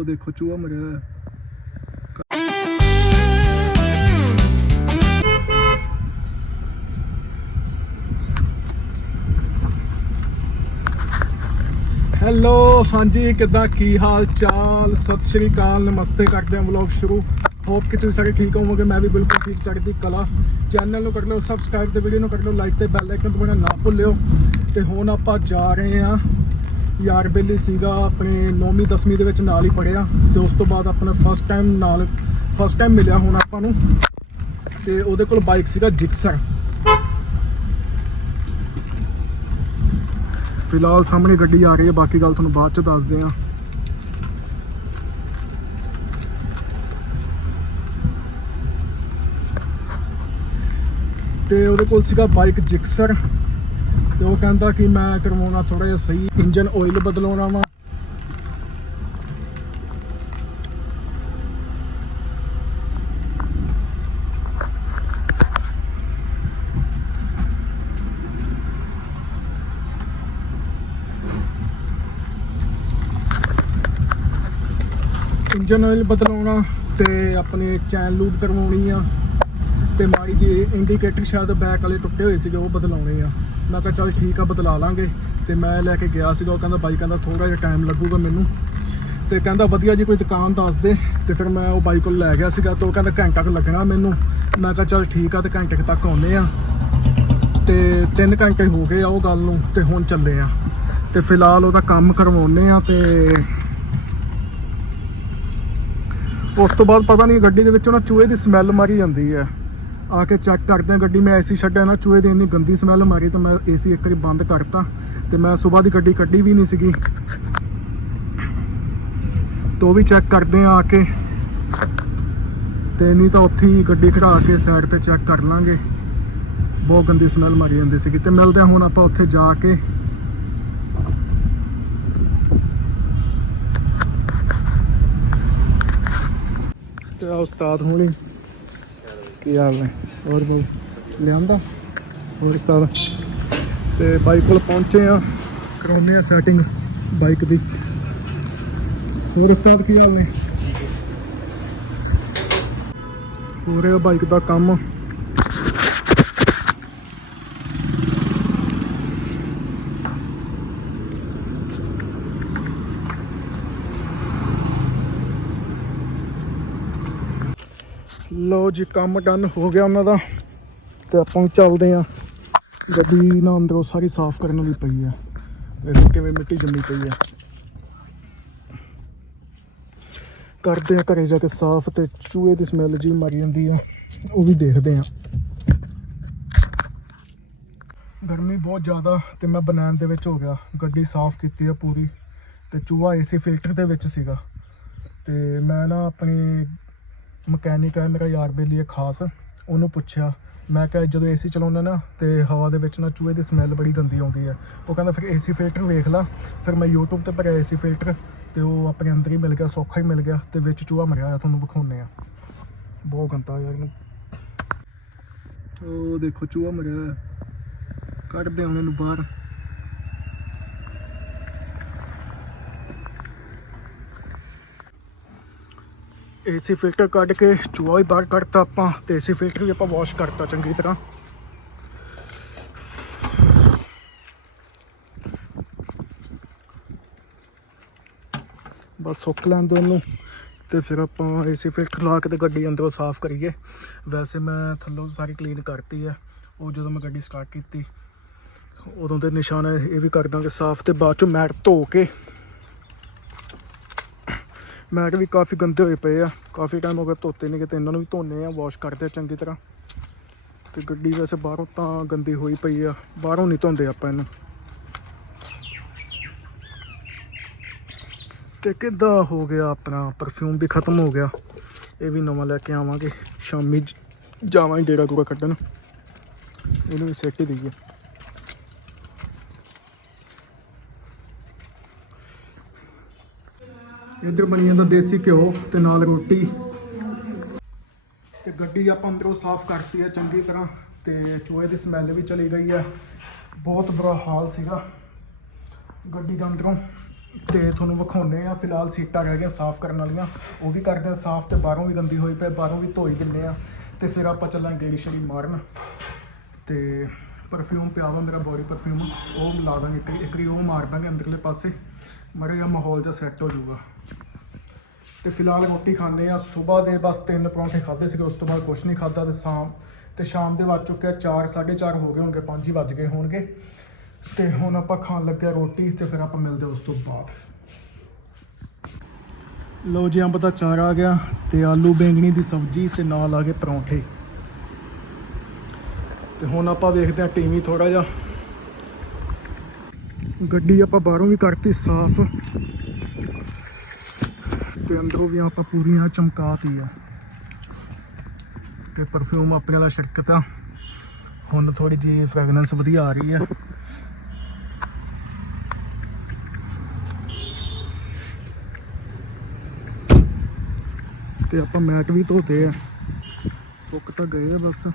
ਉਹ ਦੇਖੋ, ਚੂਹਾ ਮਰਿਆ ਹੋਇਆ। ਹੈਲੋ, ਹਾਂਜੀ, ਕਿੱਦਾਂ, ਕੀ ਹਾਲ ਚਾਲ? ਸਤਿ ਸ਼੍ਰੀ ਅਕਾਲ, ਨਮਸਤੇ ਕਰਦੇ ਹਾਂ ਵਲੌਗ ਸ਼ੁਰੂ। ਹੋਪ ਕਿ ਤੁਸੀਂ ਸਾਰੇ ਠੀਕ ਹੋਵੋਗੇ, ਮੈਂ ਵੀ ਬਿਲਕੁਲ ਠੀਕ ਚੜ੍ਹਦੀ ਕਲਾ। ਚੈਨਲ ਨੂੰ ਕਰ ਲਓ ਸਬਸਕ੍ਰਾਈਬ ਤੇ ਵੀਡੀਓ ਨੂੰ ਕਰ ਲਓ ਲਾਈਕ ਤੇ ਬੈਲ ਆਈਕਨ ਦਬਾਉਣਾ ਨਾ ਭੁੱਲਿਓ। ਤੇ ਹੁਣ ਆਪਾਂ ਜਾ ਰਹੇ ਹਾਂ ਯਾਰ ਬੇਲੀ ਸੀਗਾ, ਆਪਣੇ 9ਵੀਂ 10ਵੀਂ ਦੇ ਵਿੱਚ ਨਾਲ ਹੀ ਪੜਿਆ ਤੇ ਉਸ ਤੋਂ ਬਾਅਦ ਆਪਣਾ ਫਸਟ ਟਾਈਮ ਨਾਲ ਫਸਟ ਟਾਈਮ ਮਿਲਿਆ ਹੁਣ ਆਪਾਂ ਨੂੰ। ਤੇ ਉਹਦੇ ਕੋਲ ਬਾਈਕ ਸੀਗਾ ਜਿਕਸਰ ਫਿਲਹਾਲ ਸਾਹਮਣੇ ਗੱਡੀ ਆ ਰਹੀ ਹੈ, ਬਾਕੀ ਗੱਲ ਤੁਹਾਨੂੰ ਬਾਅਦ ਚ ਦੱਸਦੇ ਹਾਂ। ਤੇ ਉਹਦੇ ਕੋਲ ਸੀਗਾ ਬਾਈਕ ਜਿਕਸਰ ਤੇ ਉਹ ਕਹਿੰਦਾ ਕਿ ਮੈਂ ਕਰਵਾਉਣਾ ਥੋੜਾ ਜਿਹਾ ਸਹੀ, ਇੰਜਨ ਆਇਲ ਬਦਲਾਉਣਾ ਵਾ। ਇੰਜਨ ਆਇਲ ਬਦਲਾਉਣਾ ਤੇ ਆਪਣੇ ਚੈਨ ਲੂਬ ਕਰਵਾਉਣੀ ਆ। ਤੇ ਮਾੜੀ ਜੀ ਇੰਡੀਕੇਟਰ ਸ਼ਾਇਦ ਬੈਕ ਵਾਲੇ ਟੁੱਟੇ ਹੋਏ ਸੀਗੇ, ਉਹ ਬਦਲਾਉਣੇ ਆ। ਮੈਂ ਕਿਹਾ ਚੱਲ ਠੀਕ ਆ, ਬਦਲਾ ਲਾਂਗੇ। ਤੇ ਮੈਂ ਲੈ ਕੇ ਗਿਆ ਸੀਗਾ, ਉਹ ਕਹਿੰਦਾ ਬਾਈ, ਕਹਿੰਦਾ ਥੋੜਾ ਜਿਹਾ ਟਾਈਮ ਲੱਗੂਗਾ ਮੈਨੂੰ। ਤੇ ਕਹਿੰਦਾ ਵਧੀਆ ਜੀ, ਕੋਈ ਦੁਕਾਨ ਦੱਸ ਦੇ। ਤੇ ਫਿਰ ਮੈਂ ਉਹ ਬਾਈ ਕੋਲ ਲੈ ਗਿਆ ਸੀਗਾ ਤੇ ਉਹ ਕਹਿੰਦਾ ਘੰਟਾ ਕੁ ਲੱਗਣਾ ਮੈਨੂੰ। ਮੈਂ ਕਿਹਾ ਚੱਲ ਠੀਕ ਆ, ਤੇ ਘੰਟੇ ਕੁ ਤੱਕ ਆਉਨੇ ਆ। ਤੇ 3 ਘੰਟੇ ਹੋ ਗਏ ਆ ਉਹ ਗੱਲ ਨੂੰ, ਤੇ ਹੁਣ ਚੱਲੇ ਆ। ਤੇ ਫਿਲਹਾਲ ਉਹਦਾ ਕੰਮ ਕਰਵਾਉਨੇ ਆ ਤੇ ਉਸ ਤੋਂ ਬਾਅਦ ਪਤਾ ਨਹੀਂ ਗੱਡੀ ਦੇ ਵਿੱਚੋਂ ਨਾ ਚੂਹੇ ਦੀ ਸਮੈਲ ਮਾਰੀ ਜਾਂਦੀ ਹੈ ਆ ਕੇ ਚੈੱਕ ਕਰਦੇ ਹਾਂ ਗੱਡੀ, ਮੈਂ ਏਸੀ ਛੱਡਿਆ ਨਾ, ਚੂਹੇ ਦੀ ਇੰਨੀ ਗੰਦੀ ਸਮੈਲ ਮਾਰੀ ਤਾਂ ਮੈਂ ਏਸੀ ਇੱਕ ਵਾਰੀ ਬੰਦ ਕਰਤਾ ਤੇ ਮੈਂ ਸਵੇਰ ਦੀ ਗੱਡੀ ਕੱਢੀ ਵੀ ਨਹੀਂ ਸੀਗੀ। ਤੋ ਵੀ ਚੈੱਕ ਕਰਦੇ ਆ ਆ ਕੇ। ਤੇ ਨਹੀਂ ਤਾਂ ਉੱਥੇ ਹੀ ਗੱਡੀ ਖੜਾ ਕੇ ਸਾਈਡ ਤੇ ਚੈੱਕ ਕਰ ਲਾਂਗੇ। ਬਹੁਤ ਗੰਦੀ ਸਮੈਲ ਮਾਰੀ ਜਾਂਦੀ ਸੀਗੀ ਤੇ ਮਿਲਦੇ ਹਾਂ ਹੁਣ ਆਪਾਂ ਉੱਥੇ ਜਾ ਕੇ। ਤੇ ਉਸਤਾਦ ਹੋਣੀ ਕੀ ਹਾਲ ਨੇ? ਹੋਰ ਬਾਬੂ ਲਿਆਂਦਾ? ਹੋਰ ਉਸਤਾਦ? ਤੇ ਬਾਈਕ ਕੋਲ ਪਹੁੰਚੇ ਆ ਕਰਾਉਂਦੇ ਆ ਸੈਟਿੰਗ ਬਾਈਕ ਦੀ। ਹੋਰ ਉਸਤਾਦ ਕੀ ਹਾਲ ਨੇ? ਹੋ ਰਿਹਾ ਬਾਈਕ ਦਾ ਕੰਮ। ਲੋ ਜੀ, ਕੰਮ ਡਨ ਹੋ ਗਿਆ ਉਹਨਾਂ ਦਾ ਤੇ ਆਪਾਂ ਵੀ ਚੱਲਦੇ ਆ ਗੱਡੀ ਨਾ ਅੰਦਰੋਂ ਸਾਰੀ ਸਾਫ਼ ਕਰਨ ਵਾਲੀ ਪਈ ਆ। ਵੇਖੋ ਕਿਵੇਂ ਮਿੱਟੀ ਜੰਮੀ ਪਈ ਆ। ਕਰਦੇ ਆ ਘਰੇ ਜਾ ਕੇ ਸਾਫ਼ ਤੇ ਚੂਹੇ ਦੀ ਸਮੈਲ ਜੀ ਮਾਰੀ ਜਾਂਦੀ ਆ, ਉਹ ਵੀ ਦੇਖਦੇ ਆ ਗਰਮੀ ਬਹੁਤ ਜ਼ਿਆਦਾ ਤੇ ਮੈਂ ਬਨਾਨ ਦੇ ਵਿੱਚ ਹੋ ਗਿਆ। ਗੱਡੀ ਸਾਫ਼ ਕੀਤੀ ਆ ਪੂਰੀ ਤੇ ਚੂਹਾ ਏਸੀ ਫਿਲਟਰ ਦੇ ਵਿੱਚ ਸੀਗਾ। ਤੇ ਮੈਂ ਨਾ ਆਪਣੀ ਮਕੈਨਿਕ ਹੈ, ਮੇਰਾ ਯਾਰ ਬੇਲੀ ਹੈ ਖਾਸ। ਉਹਨੂੰ ਪੁੱਛਿਆ, ਮੈਂ ਕਿਹਾ, ਜਦੋਂ ਏਸੀ ਚਲਾਉਂਦਾ ਨਾ, ਤੇ ਹਵਾ ਦੇ ਵਿੱਚ ਨਾ ਚੂਹੇ ਦੀ ਸਮੈਲ ਬੜੀ ਗੰਦੀ ਆਉਂਦੀ ਹੈ। ਉਹ ਕਹਿੰਦਾ, ਫਿਰ ਏਸੀ ਫਿਲਟਰ ਵੇਖ ਲਾ। ਫਿਰ ਮੈਂ YouTube ਤੇ ਭਰਿਆ ਏਸੀ ਫਿਲਟਰ ਤੇ ਉਹ ਆਪਣੇ ਅੰਦਰ ਹੀ ਮਿਲ ਗਿਆ, ਸੌਖਾ ਹੀ ਮਿਲ ਗਿਆ, ਤੇ ਵਿੱਚ ਚੂਹਾ ਮਰਿਆ ਹੋਇਆ, ਤੁਹਾਨੂੰ ਵਿਖਾਉਨੇ ਆ ਬਹੁਤ ਗੰਦਾ ਯਾਰ ਇਹਨੂੰ। ਉਹ ਦੇਖੋ, ਚੂਹਾ ਮਰਿਆ ਹੋਇਆ। ਕੱਢਦੇ ਹੁਣ ਇਹਨੂੰ ਬਾਹਰ। ਏਸੀ ਫਿਲਟਰ ਕੱਢ ਕੇ ਚੂਹਾ ਵੀ ਬਾਹਰ ਕੱਢਤਾ ਆਪਾਂ ਤੇ ਏਸੀ ਫਿਲਟਰ ਵੀ ਆਪਾਂ ਵਾਸ਼ ਕਰਤਾ ਚੰਗੀ ਤਰ੍ਹਾਂ। ਬਸ ਸੁੱਕ ਲੈਣ ਦੋ ਇਹਨੂੰ ਤੇ ਫਿਰ ਆਪਾਂ ਏਸੀ ਫਿਲਟਰ ਲਾ ਕੇ ਤੇ ਗੱਡੀ ਅੰਦਰੋਂ ਸਾਫ਼ ਕਰੀਏ। ਵੈਸੇ ਮੈਂ ਥੱਲੋਂ ਸਾਰੀ ਕਲੀਨ ਕਰਤੀ ਹੈ ਉਹ ਜਦੋਂ ਮੈਂ ਗੱਡੀ ਸਟਾਰਟ ਕੀਤੀ, ਉਦੋਂ ਦੇ ਨਿਸ਼ਾਨ ਇਹ ਵੀ ਕਰ ਦਾਂਗੇ ਸਾਫ਼ ਤੇ ਬਾਅਦ ਚੋਂ ਮੈਟ ਧੋ ਕੇ ਮੈਟ ਵੀ ਕਾਫੀ ਗੰਦੇ ਹੋਏ ਪਏ ਆ। ਕਾਫੀ ਟਾਈਮ ਹੋ ਗਿਆ ਧੋਤੇ ਨਹੀਂ ਕਿਤੇ, ਇਹਨਾਂ ਨੂੰ ਵੀ ਧੋਨੇ ਆ ਵਾਸ਼ ਕਰਦੇ ਆ ਚੰਗੀ ਤਰ੍ਹਾਂ। ਤੇ ਗੱਡੀ ਵੈਸੇ ਬਾਹਰੋਂ ਤਾਂ ਗੰਦੀ ਹੋਈ ਪਈ ਆ, ਬਾਹਰੋਂ ਨਹੀਂ ਧੋਂਦੇ ਆਪਾਂ ਇਹਨੂੰ। ਤੇ ਕਿੱਦਾਂ ਹੋ ਗਿਆ ਆਪਣਾ? ਪਰਫਿਊਮ ਵੀ ਖਤਮ ਹੋ ਗਿਆ। ਇਹ ਵੀ ਨਵਾਂ ਲੈ ਕੇ ਆਵਾਂਗੇ। ਸ਼ਾਮੀ ਜਾਵਾਂਗੇ ਡੇਰਾ ਕੂੜਾ ਕੱਢਣ। ਇਹਨੂੰ ਵੀ ਸੈੱਟ ਹੀ ਦਈਏ। ਇੱਧਰ ਬਣੀ ਜਾਂਦਾ ਦੇਸੀ ਘਿਓ ਤੇ ਨਾਲ ਰੋਟੀ। ਤੇ ਗੱਡੀ ਆਪਾਂ ਅੰਦਰੋਂ ਸਾਫ਼ ਕਰਤੀ ਹੈ ਚੰਗੀ ਤਰ੍ਹਾਂ ਤੇ ਚੂਹੇ ਦੀ ਸਮੈਲ ਵੀ ਚਲੀ ਗਈ ਹੈ ਬਹੁਤ ਬੁਰਾ ਹਾਲ ਸੀਗਾ ਗੱਡੀ ਦਾ ਅੰਦਰੋਂ। ਤੇ ਤੁਹਾਨੂੰ ਵਿਖਾਉਨੇ ਆ, ਫਿਲਹਾਲ ਸੀਟਾਂ ਰਹਿ ਗਈਆਂ ਸਾਫ਼ ਕਰਨ ਵਾਲੀਆਂ। ਉਹ ਵੀ ਕਰਦੇ ਆ ਸਾਫ਼ ਤੇ ਬਾਹਰੋਂ ਵੀ ਗੰਦੀ ਹੋਈ ਪਈ, ਬਾਹਰੋਂ ਵੀ ਧੋਈ ਦਿੰਨੇ ਆ। ਤੇ ਫਿਰ ਆਪਾਂ ਚੱਲਾਂਗੇ ਗੇੜੀ ਸ਼ਰੀ ਮਾਰਨ। ਤੇ ਪਰਫਿਊਮ ਪਿਆ ਵਾ ਮੇਰਾ ਬੋਡੀ ਪਰਫਿਊਮ ਉਹ ਲਾ ਦਾਂਗੇ ਇੱਕ ਇੱਕ ਉਹ ਮਾਰ ਦਾਂਗੇ ਅੰਦਰਲੇ ਪਾਸੇ। ਮਰੇ ਜਿਹਾ ਮਾਹੌਲ ਜਿਹਾ ਸੈੱਟ ਹੋ ਜਾਊਗਾ। ਤੇ ਫਿਲਹਾਲ ਰੋਟੀ ਖਾਂਦੇ ਆ। ਸਵੇਰ ਦੇ ਬਸ ਤਿੰਨ ਪਰੌਂਠੇ ਖਾਦੇ ਸੀਗੇ, ਉਸ ਤੋਂ ਬਾਅਦ ਕੁਝ ਨਹੀਂ ਖਾਦਾ ਤੇ ਸ਼ਾਮ ਤੇ ਸ਼ਾਮ ਦੇ ਵੱਜ ਚੁੱਕਿਆ ਆ 4 4:30 ਹੋ ਗਏ ਹੋਣਗੇ 5 ਹੀ ਵੱਜ ਗਏ ਹੋਣਗੇ। ਤੇ ਹੁਣ ਆਪਾਂ ਖਾਣ ਲੱਗਿਆ ਰੋਟੀ ਤੇ ਫਿਰ ਆਪਾਂ ਮਿਲਦੇ ਉਸ ਤੋਂ ਬਾਅਦ। ਲੋ ਜੀ, ਅੰਬ ਦਾ ਚਾਰ ਆ ਗਿਆ ਤੇ ਆਲੂ ਬੈਂਗਣੀ ਦੀ ਸਬਜ਼ੀ ਤੇ ਨਾਲ ਆ ਗਏ ਪਰੌਂਠੇ। ਤੇ ਹੁਣ ਆਪਾਂ ਵੇਖਦੇ ਆ ਟੀਵੀ ਥੋੜਾ ਜਿਹਾ। ਗੱਡੀ ਆਪਾਂ ਬਾਹਰੋਂ ਵੀ ਕਰਤੀ ਸਾਫ਼। ਤੇ ਅੰਦਰੋਂ ਵੀ ਆਪਾਂ ਪੂਰੀਆਂ ਚਮਕਾਤੀ ਆ। ਤੇ ਪਰਫਿਊਮ ਆਪਣੇ ਵਾਲਾ ਛਿੜਕਤਾ। ਹੁਣ ਥੋੜੀ ਜਿਹੀ ਫ੍ਰੈਗਨੈਂਸ ਵਧੀਆ ਆ ਰਹੀ ਹੈ ਤੇ ਆਪਾਂ ਮੈਟ ਵੀ ਧੋਤੇ ਆ। ਸੁੱਕ ਤਾਂ ਗਏ ਆ ਬਸ।